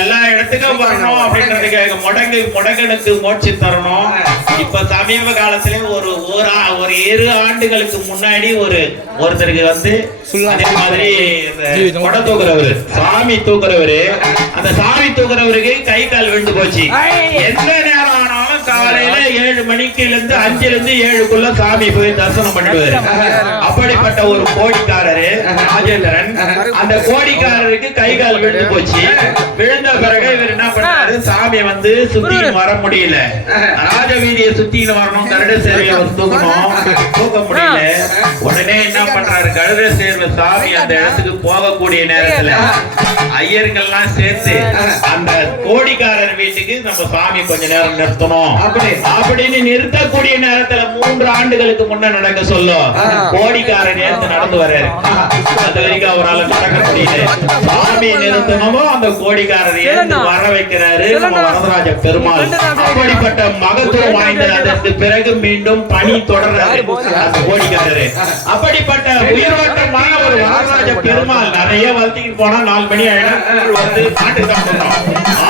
எல்லா இடத்துக்கும் வரணும் அப்படின்றதுக்காக முடங்கனுக்கு மோட்சி தரணும். இப்ப சமீப காலத்துல ஒரு 7 ஆண்டுகளுக்கு முன்னாடி ஒருத்தருக்கு வந்து அதே மாதிரி கொடை தூக்குறவரு, சாமி தூக்குறவரு, அந்த சாமி தூக்குறவருக்கு கை கால் விழுந்து போச்சு. எந்த நேரம் ஆனாலும் காலையில 7 மணிக்கு 5ல 7க்குள்ள சாமி போய் தரிசனம் பண்ணிடுவாரு. அப்படிப்பட்ட ஒரு கோடிக்காரரு ராஜேந்திரன். அந்த கோடிக்காரருக்கு கை கால் விழுந்து போச்சு. விழுந்த பிறகு இவர் என்ன பண்ணாரு, சாமி வந்து சுத்தின்னு வர முடியல, ராஜ வீதியை சுத்தின்னு வரணும், கருட சேவையை தூக்கணும், தூக்க முடியல. உடனே என்ன பண்றாரு, கருட சேர்வை சாமி அந்த இடத்துக்கு போகக்கூடிய நேரத்துல ஐயர்கள்லாம் சேர்த்து அந்த கோடிக்காரர் வீட்டுக்கு நம்ம சாமி கொஞ்ச நேரம் நிறுத்தணும் அப்படின்னு நிறுத்தக்கூடிய நேரத்துல 3 ஆண்டுகளுக்கு முன்ன நடக்க சொல்லும். கோடிக்காரர் நேரத்து நடந்து வர்றாரு. அது வரைக்கும் அவரால் நடக்க முடியல. சாமி நிறுத்தணுமோ அந்த கோடிக்காரர் ஏந்து வர வைக்கிறாரு நம்ம வரதராஜ பெருமாள். அப்படிப்பட்ட மகத்துவம் வாய்ந்தது. அதற்கு பிறகு மீண்டும் பணி தொடர்றாரு அந்த கோடிக்காரரு. அப்படிப்பட்ட உயர்வட்டமான ஒரு வரதராஜ பெருமாள் நிறைய வளர்த்திட்டு போனா 4 மணி ஆயிடும் வந்து பாட்டு காட்டணும்.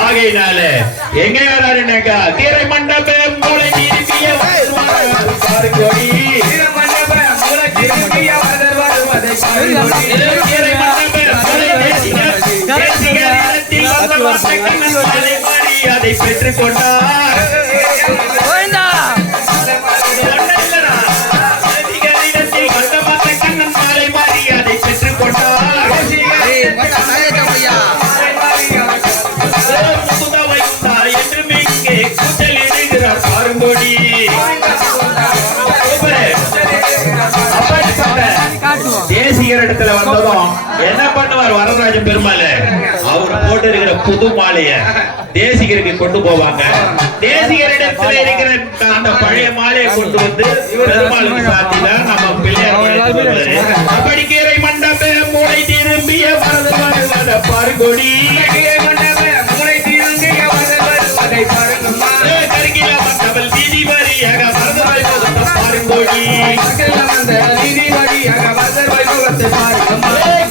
ஆகையினால எங்க யாராருனாக்க கீரை மண்டபம் மூளை திரும்பிய கோடி அதை பெற்றுக் கொண்டார். கண்ணன் மாலை மாறி அதை பெற்றுக் கொண்டார். என்று இங்கே கூச்சல் இடுகிறார் பாருங்கோடி. தேசிகர் இடத்துல வந்ததும் என்ன பண்ணுவார் வரதராஜ பெருமாள், அவர் போட்டு இருக்கிற புது மாலைய தேசிகருக்கு கொண்டு போவாங்க. தேசிகர் இடத்துல இருக்கிற அந்த பழைய மாலையை கொண்டு வந்து பெருமாளுக்கு சாத்திதான் நம்ம பிள்ளையார். அப்படி கீரை மண்டப மூளை திரும்பிய வரத பாருங்கோடி. கருகில மண்டபல் வீதி வழியாக வரதராஜ பாருங்கோடி.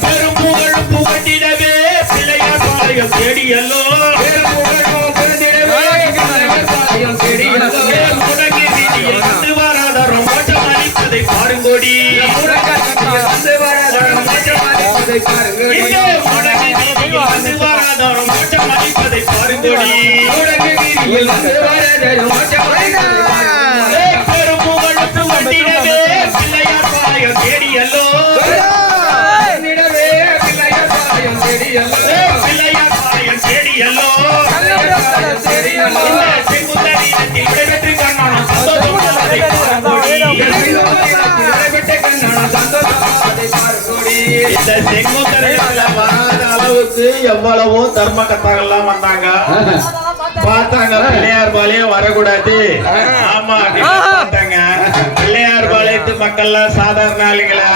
பெரும்புகழும் புகட்டிடவே பிள்ளையார் பாளையம் தேடியல்லோ. முடங்கி வீதியில் வந்து வராதரும் மோட்சம் அளிப்பதை பாருங்கோடி. முடங்கி வீதியில் வந்து வராதரும் மோட்சம் அளிப்பதை பாருங்கோடி. பெரும்புகழும் புகட்டிடவே பிள்ளையார் பாளையம் தேடியல்லோ. பிள்ளையார் பாளையம் தேடியல்லோ. இந்த செங்குந்தரையில வராத அளவுக்கு எவ்வளவோ தர்ம கத்தாக்கள்லாம் வந்தாங்க. பார்த்தாங்க பிள்ளையார் பாளையம் வரக்கூடாது. ஆமா பார்த்தாங்க. பிள்ளையார் பாளையத்து மக்கள்லாம் சாதாரண ஆளுங்களா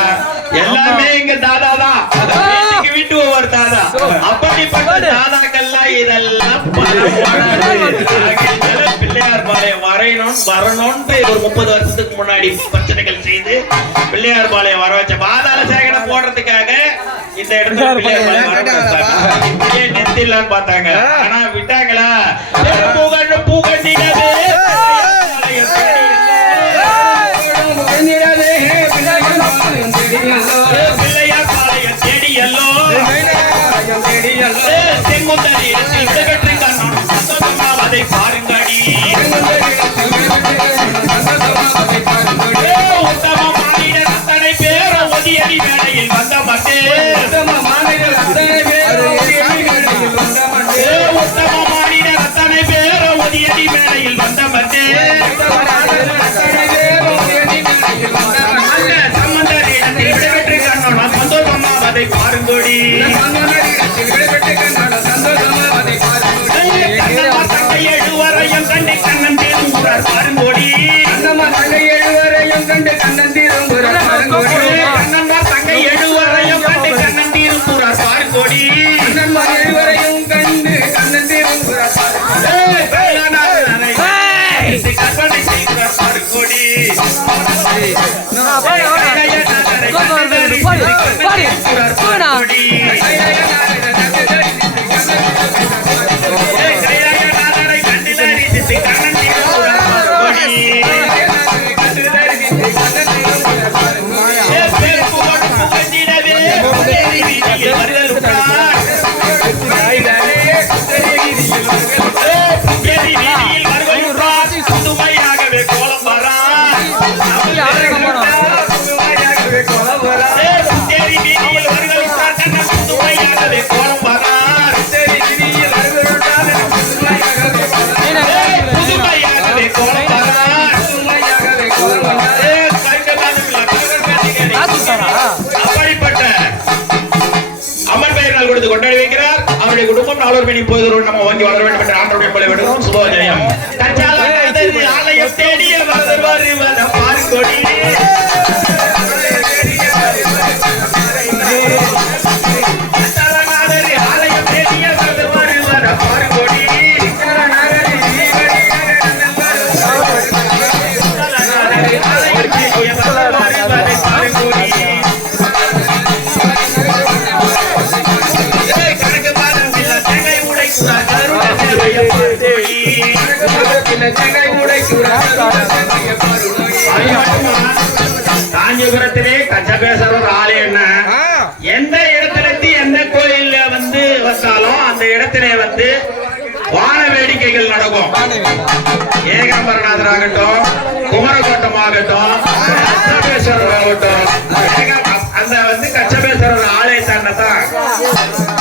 எல்லாமே இங்க தாதா தான். வீட்டு ஒவ்வொரு தாதா. அப்படிப்பட்ட தாதாக்கள்லாம் இதெல்லாம் பிள்ளையார் பாளையம் வரணும்னு ஒரு 30 வருஷத்துக்கு முன்னாடி பிரச்சனைகள் செய்து பிள்ளையார் பாளையம் வர வச்ச பாதாள சேகனை போடுறதுக்காக இந்த இடத்துல பிள்ளையார் பாளையம் வர இப்படியே நிறுத்திடலான்னு பார்த்தாங்க. ஆனா விட்டாங்களா? பூகட்டினது பிள்ளையார் பாளையம் தேடியல்லோ. செங்குந்தரி இடத்தை அதை பாருங்கடி. உத்தமமான அத்தனை பேர் ஒதியடி வேளையில் வந்த மட்டே. உத்தமமான அத்தனை பேர் ஒதியடி வேளையில் வந்த மட்டே. சம்பந்தரிடத்தில் விடைபெற்று கண்ணோம் சந்தோஷமா அதை பாருங்கோடி. எழுவரையும் கண்டு கண்ணன் தீருங்குறார் பாருங்கோடி. தங்கை எழுவரையும் கண்டு கண்ணன் தீருங்குறார் பாருங்கோடி. தங்கை எழுவரையும் கண்டு கண்ணன் தீருங்குறார் பாருங்கோடி. எழுவரையும் கண்டு கண்ணன் தீருங்குறார் கற்பனை செய்கிறார் பாருங்கோடி. கொண்டாடி வைக்கிறார். அவருடைய குடும்பம் நாளொரு மணி போய் நம்ம வாங்கி வளர வேண்டும் என்று ஆண்டவருடைய கொலை வேண்டும். சுபோஜயம் ஆலயம் தேடிய வருவார் பார்க்கொடி ஆலயம் தேடிய வருவார் பார்க்கொடி காஞ்சிபுரத்திலே கச்சபேஸ்வரர் ஆலயம் எந்த இடத்துல எந்த கோயில்ல வந்து வந்தாலும் அந்த இடத்திலே வந்து வான வேடிக்கைகள் நடக்கும். ஏகாம்பரநாதர் ஆகட்டும், குமரகோட்டம் ஆகட்டும், கச்சபேஸ்வரர் ஆகட்டும், அந்த வந்து கச்சபேஸ்வரர் ஆலயத்தாண்ட தான்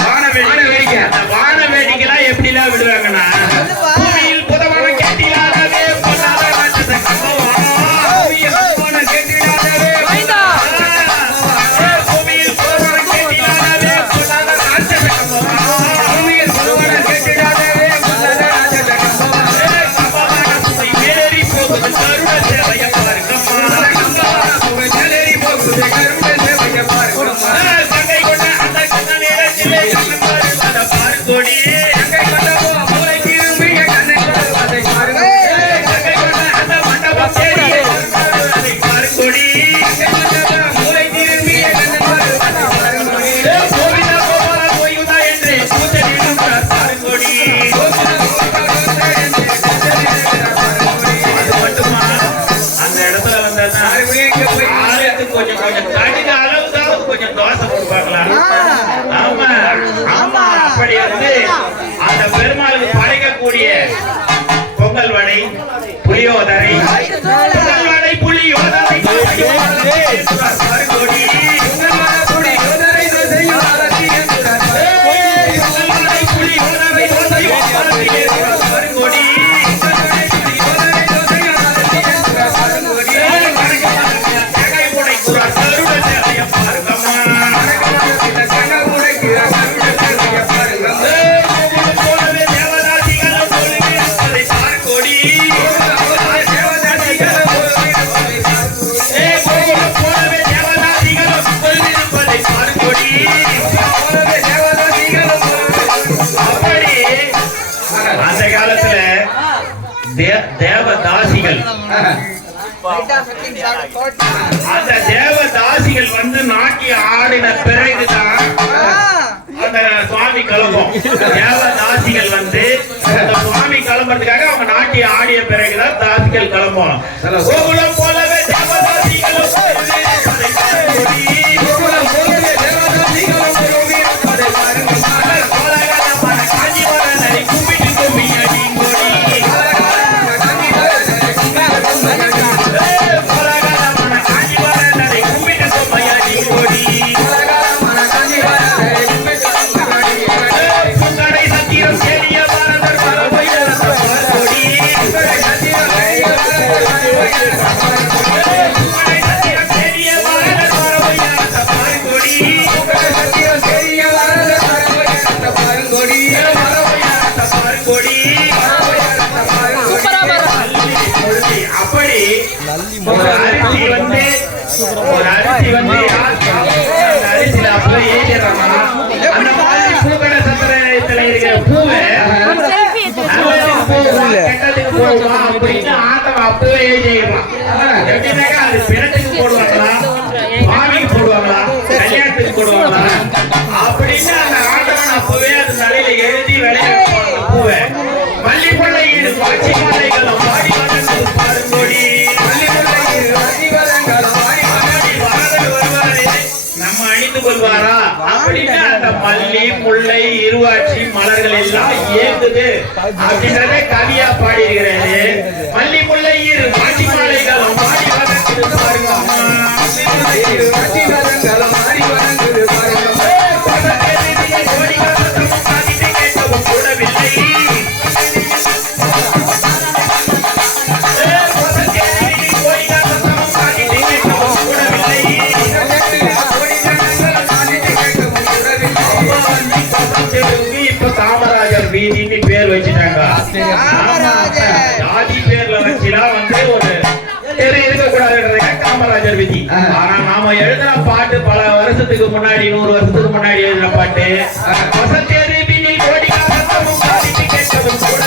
வான வேடிக்கை. அந்த வான வேடிக்கைலாம் எப்படிலாம் விடுவாங்கன்னா பூமியில் புதமான கேட்டிலாகவே பொன்னாத ராட்சச கம்பம் கொஞ்சம் கொஞ்சம் தனித அளவுக்காவது கொஞ்சம் தோசை கொடுப்பாங்களா? ஆமா ஆமா. அப்படி வந்து அந்த பெருமாளுக்கு படைக்கக்கூடிய பொங்கல் வடை, புளியோதரை, பொங்கல் வடை, புளியோதரை, தேவதாசிகள் அந்த தேவதாசிகள் வந்து நாட்டி ஆடின பிறகுதான் அந்த சுவாமி கிளம்பும். தேவதாசிகள் வந்து அந்த சுவாமி கிளம்புறதுக்காக அவங்க நாட்டி ஆடிய பிறகுதான் தாசிகள் கிளம்பும். போலவே தேவதாசிகளும் ஒரு அரிசி வந்து அரிசியில அப்படியே ஏறிடுறாங்க. அந்த மாதிரி பூக்கடை சத்திரத்துல இருக்கிற பூவை கெட்டதுக்கு போடுவான் அப்படின்னு ஆத்தம் அப்பவே எழுதிடலாம். எப்படின்னாக்கா அது பிணத்துக்கு போடுவாங்களா, சுவாமிக்கு போடுவாங்களா, போடுவாங்க அப்படின்னு அந்த ஆண்டவன் அப்பவே அது தலையில எழுதி விளையாடுவாங்க பூவை. மல்லிப்பள்ளை இரு பாட்சி மாலைகளும் பாடி வளர்ந்து பாருங்கோடி. நம்ம அணிந்து கொள்வாரா அப்படின்னு அந்த மல்லி முல்லை இருவாட்சி மலர்கள் எல்லாம் ஏங்குது அப்படின்றத கவியா பாடியிருக்கிறாரு. மல்லி முல்லை இரு பாட்சி மாலைகளும் பாடி வளர்ந்து பாருங்க. காமராஜர் வீதின்னு பேர் வச்சுட்டாங்க. ஜாதி பேர்ல வச்சுலாம் வந்து ஒரு பேர் இருக்கக்கூடாதுன்றதுக்காக காமராஜர் வீதி. ஆனா நாம எழுதின பாட்டு பல வருஷத்துக்கு முன்னாடி 100 வருஷத்துக்கு முன்னாடி எழுதின பாட்டு வசந்தேரி வீதி கோடி கேட்கவும் கூட